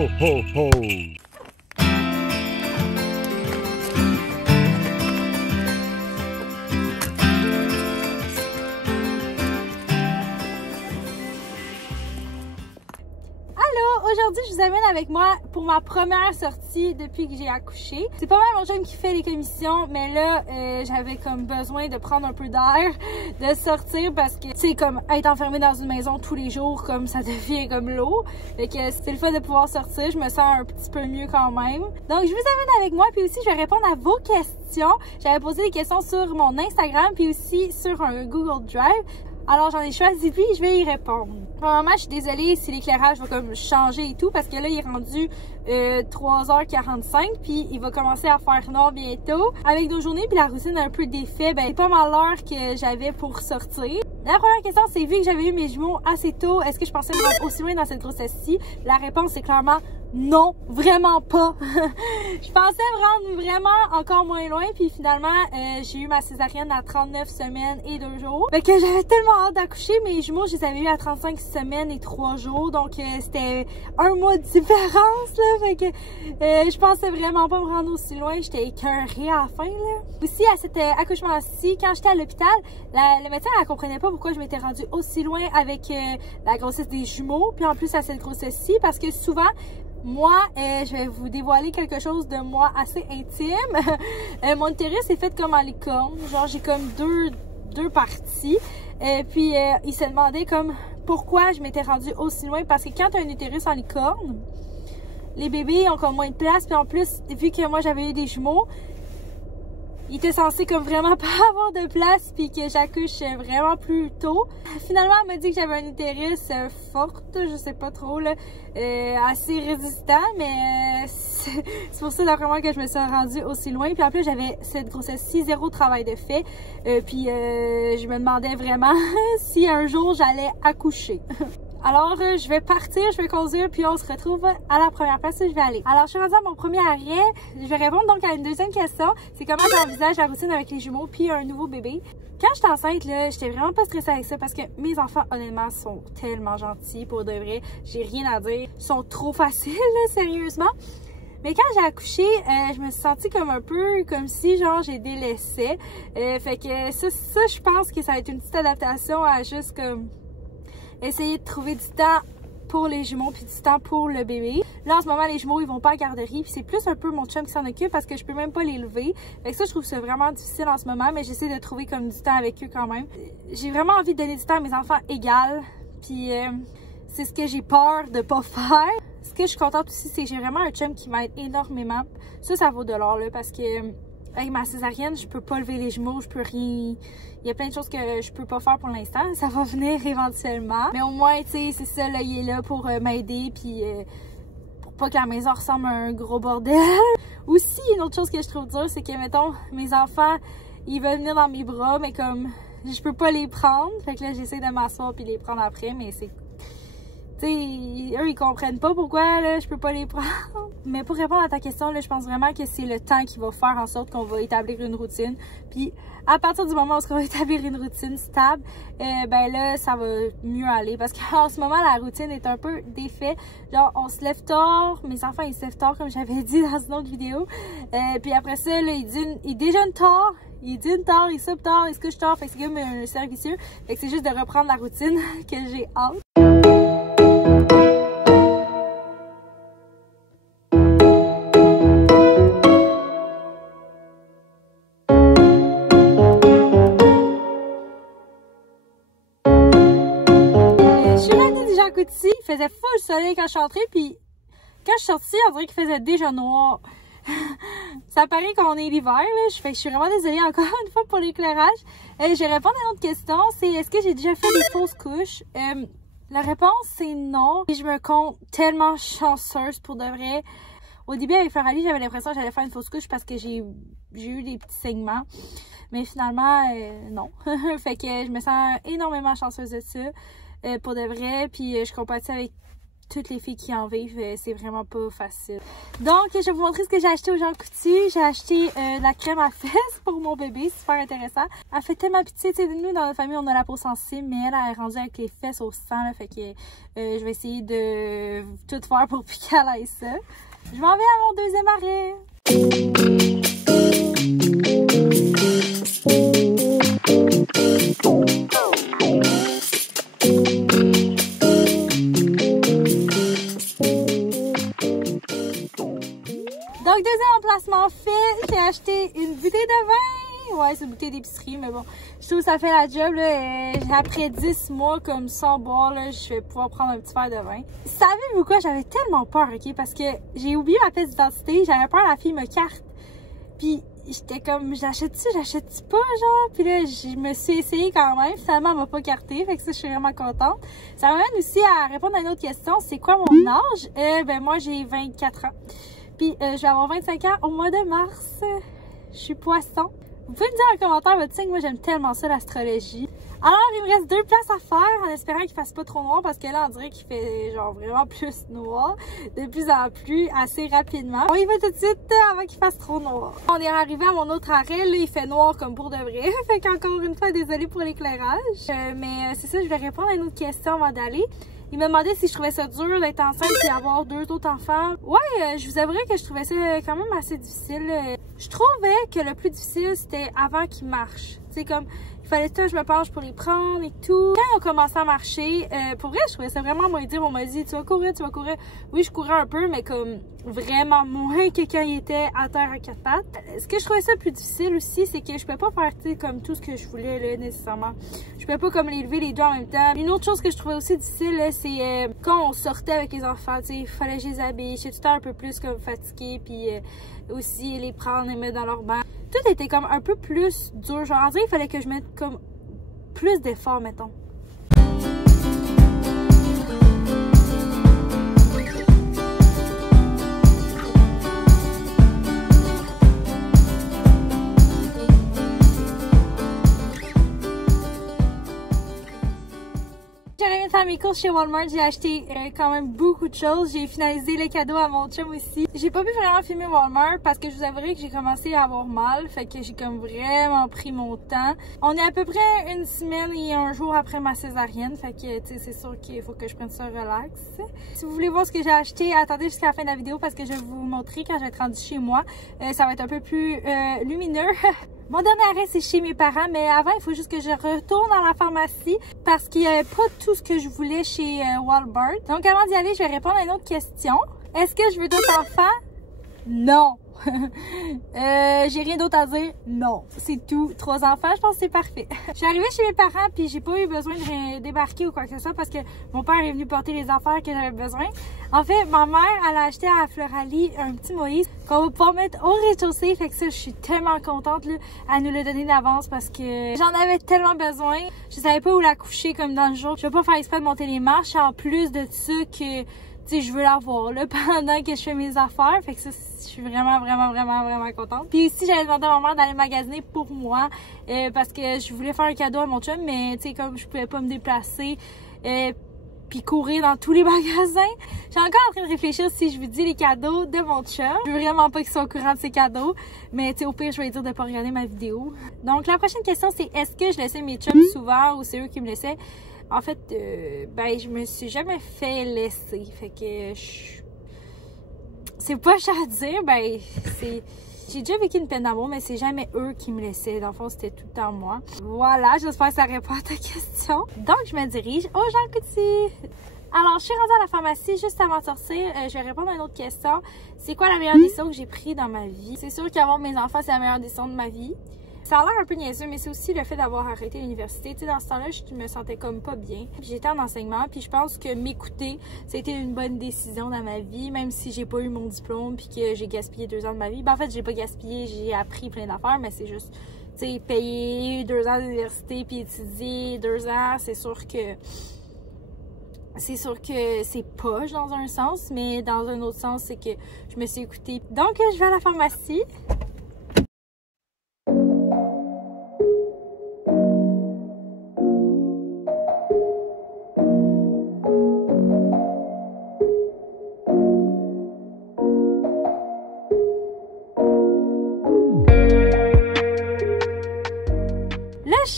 ho, ho, ho. Aujourd'hui, je vous amène avec moi pour ma première sortie depuis que j'ai accouché. C'est pas mal mon chum qui fait les commissions, mais là, j'avais comme besoin de prendre un peu d'air, de sortir parce que, tu sais, comme être enfermée dans une maison tous les jours, comme ça devient comme l'eau. Fait que c'est le fait de pouvoir sortir, je me sens un petit peu mieux quand même. Donc, je vous amène avec moi, puis aussi, je vais répondre à vos questions. J'avais posé des questions sur mon Instagram, puis aussi sur un Google Drive. Alors, j'en ai choisi puis je vais y répondre. Premièrement, je suis désolée si l'éclairage va comme changer et tout parce que là, il est rendu 3h45 puis il va commencer à faire noir bientôt. Avec nos journées puis la routine a un peu défait, ben, c'est pas mal l'heure que j'avais pour sortir. La première question, c'est vu que j'avais eu mes jumeaux assez tôt, est-ce que je pensais me rendre aussi loin dans cette grossesse-ci? La réponse, c'est clairement non, vraiment pas. Je pensais me rendre vraiment encore moins loin, puis finalement, j'ai eu ma césarienne à 39 semaines et 2 jours. Fait que j'avais tellement hâte d'accoucher. Mes jumeaux, je les avais eu à 35 semaines et 3 jours, donc c'était un mois de différence, là. Fait que je pensais vraiment pas me rendre aussi loin. J'étais écœurée à la fin, là. Aussi, à cet accouchement-ci, quand j'étais à l'hôpital, le médecin, elle comprenait pas pourquoi je m'étais rendue aussi loin avec la grossesse des jumeaux, puis en plus à cette grossesse-ci, parce que souvent, moi, je vais vous dévoiler quelque chose de moi assez intime. Mon utérus est fait comme en licorne. Genre, j'ai comme deux parties. Puis, il se demandait comme pourquoi je m'étais rendue aussi loin. Parce que quand tu as un utérus en licorne, les bébés ont comme moins de place. Puis en plus, vu que moi, j'avais eu des jumeaux, il était censé comme vraiment pas avoir de place puis que j'accouche vraiment plus tôt. Finalement, elle m'a dit que j'avais un utérus forte, je sais pas trop, là, assez résistant, mais c'est pour ça d'après moi que je me suis rendue aussi loin. Puis en plus, j'avais cette grossesse-ci, 0 travail de fait. Puis je me demandais vraiment si un jour j'allais accoucher. Alors, je vais partir, je vais conduire, puis on se retrouve à la première place où je vais aller. Alors, je suis rendue à mon premier arrêt. Je vais répondre donc à une deuxième question. C'est comment j'envisage la routine avec les jumeaux puis un nouveau bébé. Quand j'étais enceinte, là, j'étais vraiment pas stressée avec ça parce que mes enfants, honnêtement, sont tellement gentils, pour de vrai. J'ai rien à dire. Ils sont trop faciles, là, sérieusement. Mais quand j'ai accouché, je me suis sentie comme un peu comme si, genre, j'ai délaissé. Fait que ça, je pense que ça va être une petite adaptation à juste comme essayer de trouver du temps pour les jumeaux puis du temps pour le bébé. Là, en ce moment, les jumeaux, ils vont pas à la garderie puis c'est plus un peu mon chum qui s'en occupe parce que je peux même pas les lever. Fait que ça, je trouve ça vraiment difficile en ce moment, mais j'essaie de trouver comme du temps avec eux quand même. J'ai vraiment envie de donner du temps à mes enfants égal, puis c'est ce que j'ai peur de pas faire. Ce que je suis contente aussi, c'est que j'ai vraiment un chum qui m'aide énormément. Ça vaut de l'or, là, parce que avec ma césarienne, je peux pas lever les jumeaux, je peux rien. Il y a plein de choses que je peux pas faire pour l'instant. Ça va venir éventuellement. Mais au moins, tu sais, c'est ça, là, il est là pour m'aider, puis pour pas que la maison ressemble à un gros bordel. Aussi, une autre chose que je trouve dure, c'est que, mettons, mes enfants, ils veulent venir dans mes bras, mais comme je peux pas les prendre. Fait que là, j'essaie de m'asseoir puis les prendre après, mais c'est... Tu sais, eux, ils comprennent pas pourquoi, là, je peux pas les prendre. Mais pour répondre à ta question, là, je pense vraiment que c'est le temps qui va faire en sorte qu'on va établir une routine. Puis, à partir du moment où on va établir une routine stable, ben là, ça va mieux aller. Parce qu'en ce moment, la routine est un peu défaite. Genre, on se lève tard. Mes enfants, ils se lèvent tard, comme j'avais dit dans une autre vidéo. Puis après ça, là, ils déjeunent tard. Ils dînent tard, ils soupent tard, ils se couchent tard. Fait que c'est comme un cercle vicieux. Fait que c'est juste de reprendre la routine que j'ai hâte. Il faisait full soleil quand je suis entrée, puis quand je suis sortie, on dirait qu'il faisait déjà noir. Ça paraît qu'on est l'hiver, là. Je suis vraiment désolée encore une fois pour l'éclairage. Je vais répondre à une autre question, c'est est-ce que j'ai déjà fait des fausses couches? La réponse, c'est non. Et je me compte tellement chanceuse pour de vrai. Au début, avec Ferrari, j'avais l'impression que j'allais faire une fausse couche parce que j'ai eu des petits saignements. Mais finalement, non. Fait que je me sens énormément chanceuse de ça. Pour de vrai, puis je compatis avec toutes les filles qui en vivent, c'est vraiment pas facile. Donc, je vais vous montrer ce que j'ai acheté au Jean Coutu. J'ai acheté de la crème à fesses pour mon bébé, super intéressant. Elle fait tellement pitié, tu sais, nous dans notre famille on a la peau sensible, mais elle est rendue avec les fesses au sang, là, fait que je vais essayer de tout faire pour plus qu'elle aille ça. Je m'en vais à mon deuxième arrêt. Donc, deuxième emplacement fait, j'ai acheté une bouteille de vin. Ouais, c'est une bouteille d'épicerie, mais bon, je trouve que ça fait la job, là. Après 10 mois comme sans boire, là, je vais pouvoir prendre un petit verre de vin. Savez-vous quoi? J'avais tellement peur, ok? Parce que j'ai oublié ma pièce d'identité, j'avais peur que la fille me carte. Puis, j'étais comme, j'achète-tu pas, genre? Puis là, je me suis essayée quand même. Finalement, elle m'a pas carté, fait que ça, je suis vraiment contente. Ça m'amène aussi à répondre à une autre question. C'est quoi mon âge? Ben, moi, j'ai 24 ans. Puis, je vais avoir 25 ans au mois de mars. Je suis poisson. Vous pouvez me dire en commentaire votre signe. Moi, j'aime tellement ça, l'astrologie. Alors, il me reste 2 places à faire en espérant qu'il fasse pas trop noir parce que là, on dirait qu'il fait genre vraiment plus noir de plus en plus assez rapidement. On y va tout de suite avant qu'il fasse trop noir. On est arrivé à mon autre arrêt. Là, il fait noir comme pour de vrai. Fait qu'encore une fois, désolée pour l'éclairage. Mais c'est ça, je vais répondre à une autre question avant d'aller. Il m'a demandé si je trouvais ça dur d'être enceinte et d'avoir 2 autres enfants. Ouais, je vous avouerai que je trouvais ça quand même assez difficile. Je trouvais que le plus difficile, c'était avant qu'ils marchent. Tu sais, comme, il fallait que je me penche pour les prendre et tout. Quand ils ont commencé à marcher, pour vrai, je trouvais ça vraiment moins dur. On m'a dit, tu vas courir, tu vas courir. Oui, je courais un peu, mais comme vraiment moins que quand il était à terre à 4 pattes. Ce que je trouvais ça plus difficile aussi, c'est que je pouvais pas faire, tu sais, comme tout ce que je voulais, là, nécessairement. Je pouvais pas comme les lever les deux en même temps. Une autre chose que je trouvais aussi difficile, là, c'est quand on sortait avec les enfants, tu sais, il fallait que je les habille. J'étais tout le temps un peu plus comme fatiguée, puis aussi les prendre, les mettre dans leur bain. Tout était comme un peu plus dur. Genre, en vrai, il fallait que je mette comme plus d'efforts, mettons. J'arrive de faire mes courses chez Walmart, j'ai acheté quand même beaucoup de choses. J'ai finalisé le cadeau à mon chum aussi. J'ai pas pu vraiment filmer Walmart parce que je vous avouerai que j'ai commencé à avoir mal. Fait que j'ai comme vraiment pris mon temps. On est à peu près 1 semaine et 1 jour après ma césarienne. Fait que tu sais, c'est sûr qu'il faut que je prenne ça relax. Si vous voulez voir ce que j'ai acheté, attendez jusqu'à la fin de la vidéo parce que je vais vous montrer quand je vais être rendue chez moi. Ça va être un peu plus lumineux. Mon dernier arrêt, c'est chez mes parents, mais avant, il faut juste que je retourne à la pharmacie parce qu'il n'y avait pas tout ce que je voulais chez Walmart. Donc, avant d'y aller, je vais répondre à une autre question. Est-ce que je veux d'autres enfants? Non! J'ai rien d'autre à dire. Non, c'est tout. 3 enfants, je pense que c'est parfait. Je suis arrivée chez mes parents puis j'ai pas eu besoin de débarquer ou quoi que ce soit parce que mon père est venu porter les affaires que j'avais besoin. En fait, ma mère, elle a acheté à Floralie un petit Moïse qu'on va pouvoir mettre au rez-de-chaussée. Fait que ça, je suis tellement contente là, à nous le donner d'avance parce que j'en avais tellement besoin. Je savais pas où la coucher comme dans le jour. Je vais pas faire exprès de monter les marches. En plus de ça que je veux l'avoir là pendant que je fais mes affaires. Fait que ça, je suis vraiment contente. Puis ici, j'avais demandé à ma mère d'aller magasiner pour moi parce que je voulais faire un cadeau à mon chum, mais tu sais, comme je pouvais pas me déplacer puis courir dans tous les magasins. Je suis encore en train de réfléchir si je vous dis les cadeaux de mon chum. Je veux vraiment pas qu'ils soient au courant de ces cadeaux, mais tu sais, au pire, je vais lui dire de pas regarder ma vidéo. Donc, la prochaine question, c'est est-ce que je laissais mes chums souvent ou c'est eux qui me laissaient? En fait, ben, je me suis jamais fait laisser. Fait que c'est pas cher à dire. Ben, c'est... J'ai déjà vécu une peine d'amour, mais c'est jamais eux qui me laissaient. Dans le fond, c'était tout le temps moi. Voilà, j'espère que ça répond à ta question. Donc, je me dirige au Jean Coutu. Alors, je suis rendue à la pharmacie juste avant de sortir. Je vais répondre à une autre question. C'est quoi la meilleure décision que j'ai prise dans ma vie? C'est sûr qu'avoir mes enfants, c'est la meilleure décision de ma vie. Ça a l'air un peu niaiseux, mais c'est aussi le fait d'avoir arrêté l'université. Tu sais, dans ce temps-là, je me sentais comme pas bien. J'étais en enseignement, puis je pense que m'écouter, ça a été une bonne décision dans ma vie, même si j'ai pas eu mon diplôme, puis que j'ai gaspillé 2 ans de ma vie. Ben, en fait, j'ai pas gaspillé, j'ai appris plein d'affaires, mais c'est juste, tu sais, payer 2 ans d'université, puis étudier 2 ans, c'est sûr que c'est poche dans un sens, mais dans un autre sens, c'est que je me suis écoutée. Donc, je vais à la pharmacie.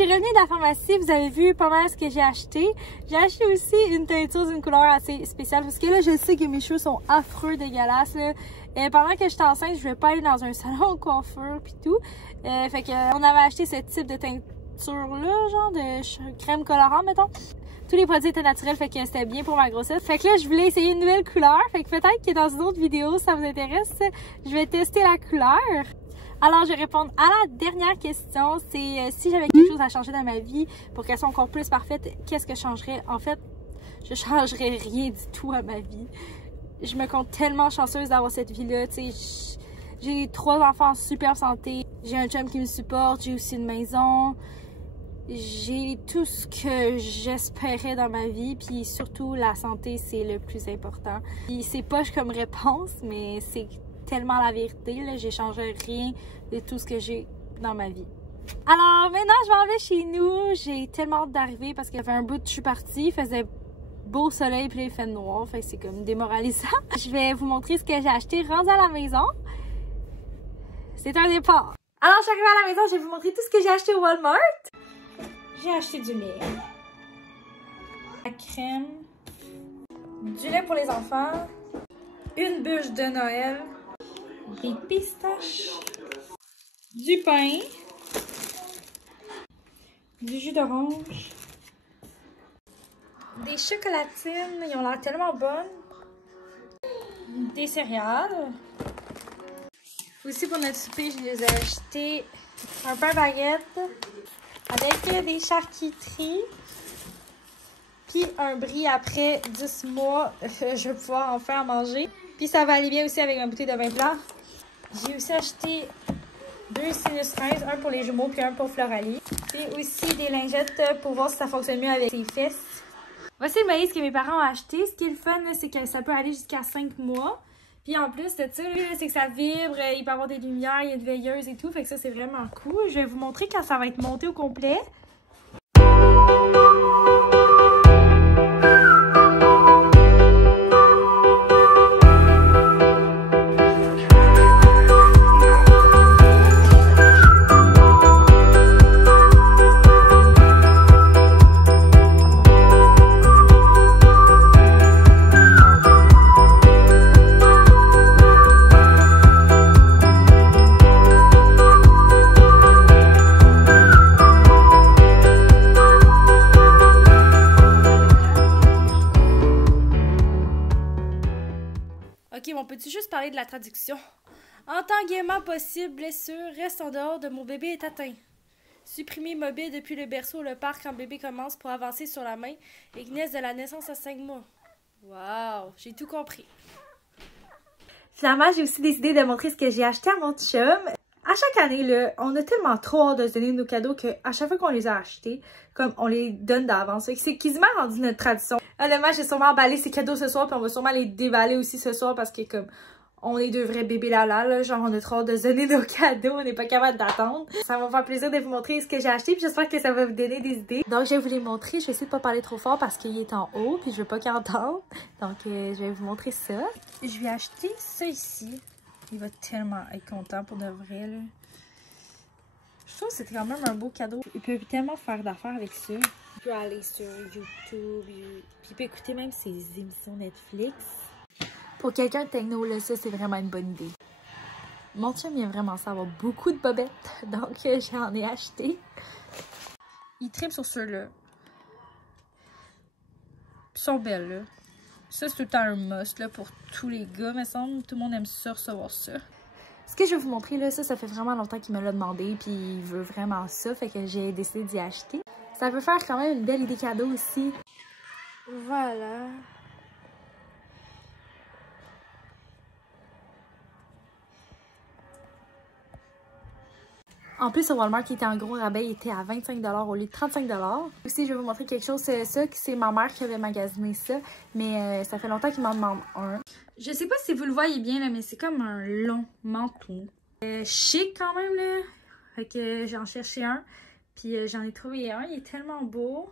suis revenue de la pharmacie, vous avez vu pas mal ce que j'ai acheté. J'ai acheté aussi une teinture d'une couleur assez spéciale parce que là, je sais que mes cheveux sont affreux, dégueulasses. Là. Et pendant que j'étais enceinte, je voulais pas aller dans un salon de coiffure pis tout. Fait que on avait acheté ce type de teinture-là, genre de crème colorante, mettons. Tous les produits étaient naturels, fait que c'était bien pour ma grossesse. Fait que là, je voulais essayer une nouvelle couleur. Fait que peut-être que dans une autre vidéo, si ça vous intéresse, je vais tester la couleur. Alors, je vais répondre à la dernière question. C'est si j'avais quelque chose à changer dans ma vie pour qu'elle soit encore plus parfaite, qu'est-ce que je changerais? En fait, je changerais rien du tout à ma vie. Je me compte tellement chanceuse d'avoir cette vie-là. Tu sais, j'ai 3 enfants en super santé. J'ai un chum qui me supporte. J'ai aussi une maison. J'ai tout ce que j'espérais dans ma vie, puis surtout la santé, c'est le plus important. Puis c'est poche comme réponse, mais c'est tellement la vérité, là, j'échangerai rien de tout ce que j'ai dans ma vie. Alors maintenant, je m'en vais chez nous. J'ai tellement hâte d'arriver parce qu'il y avait un bout de je suis partie, il faisait beau soleil, puis là, il fait noir, fait que c'est comme démoralisant. Je vais vous montrer ce que j'ai acheté rendu à la maison. C'est un départ. Alors, je suis arrivée à la maison, je vais vous montrer tout ce que j'ai acheté au Walmart. J'ai acheté du lait, la crème, du lait pour les enfants, une bûche de Noël, des pistaches, du pain, du jus d'orange, des chocolatines, ils ont l'air tellement bonnes, des céréales. Aussi pour notre souper, je les ai acheté un pain baguette avec des charcuteries, puis un brie après 10 mois, je vais pouvoir en faire à manger. Puis ça va aller bien aussi avec ma bouteille de vin blanc. J'ai aussi acheté 2 sinus 13, un pour les jumeaux puis un pour Floralie. Puis aussi des lingettes pour voir si ça fonctionne mieux avec ses fesses. Voici le maïs que mes parents ont acheté. Ce qui est le fun, c'est que ça peut aller jusqu'à 5 mois. Puis en plus de ça, c'est que ça vibre, il peut y avoir des lumières, il y a une veilleuse et tout. Fait que ça, c'est vraiment cool. Je vais vous montrer quand ça va être monté au complet. Ok, bon, peux-tu juste parler de la traduction? En tant gaiement possible, blessure, reste en dehors de mon bébé est atteint. Supprimer mobile depuis le berceau, le parc quand bébé commence pour avancer sur la main et naissent de la naissance à 5 mois. Wow, j'ai tout compris. Finalement, j'ai aussi décidé de montrer ce que j'ai acheté à mon chum. À chaque année, là, on a tellement trop hâte de se donner nos cadeaux qu'à chaque fois qu'on les a achetés, comme on les donne d'avance. C'est quasiment rendu notre tradition. Honnêtement, j'ai sûrement emballé ces cadeaux ce soir, puis on va sûrement les déballer aussi ce soir parce que comme on est 2 vrais bébés lala, là, genre on a trop hâte de se donner nos cadeaux, on n'est pas capable d'attendre. Ça va me faire plaisir de vous montrer ce que j'ai acheté, puis j'espère que ça va vous donner des idées. Donc je vais vous les montrer, je vais essayer de pas parler trop fort parce qu'il est en haut, puis je veux pas qu'il entende. Donc je vais vous montrer ça. Je vais acheter ça ici. Il va tellement être content pour de vrai, là. Je trouve que c'est quand même un beau cadeau. Il peut tellement faire d'affaires avec ça. Il peut aller sur YouTube, puis il peut écouter même ses émissions Netflix. Pour quelqu'un de techno, là, ça, c'est vraiment une bonne idée. Mon chum, il aime vraiment ça, avoir beaucoup de bobettes, donc j'en ai acheté. Il tripe sur ceux-là. Ils sont belles, là. Ça, c'est tout le temps un must, là, pour tous les gars, me semble. Tout le monde aime ça, recevoir ça. Ce que je vais vous montrer, là, ça fait vraiment longtemps qu'il me l'a demandé, puis il veut vraiment ça, fait que j'ai décidé d'y acheter. Ça peut faire quand même une belle idée cadeau aussi. Voilà. En plus, au Walmart, qui était en gros rabais, il était à 25 $ au lieu de 35 $. Aussi, je vais vous montrer quelque chose, ça, c'est ma mère qui avait magasiné ça, mais ça fait longtemps qu'il m'en demande un. Je sais pas si vous le voyez bien, là, mais c'est comme un long manteau. Chic quand même, là. Fait que j'en cherchais un, puis j'en ai trouvé un, il est tellement beau.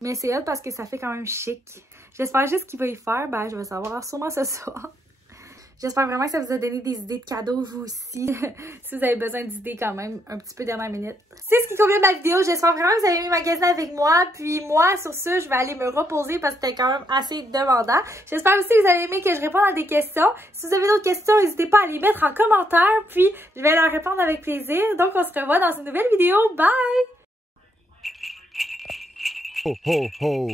Mais c'est hot parce que ça fait quand même chic. J'espère juste qu'il va y faire, ben je vais savoir sûrement ce soir. J'espère vraiment que ça vous a donné des idées de cadeaux, vous aussi. Si vous avez besoin d'idées quand même, un petit peu dernière minute. C'est ce qui complète ma vidéo. J'espère vraiment que vous avez aimé magasiner avec moi. Puis moi, sur ce, je vais aller me reposer parce que c'était quand même assez demandant. J'espère aussi que vous avez aimé que je réponde à des questions. Si vous avez d'autres questions, n'hésitez pas à les mettre en commentaire. Puis je vais leur répondre avec plaisir. Donc on se revoit dans une nouvelle vidéo. Bye! Ho, ho, ho.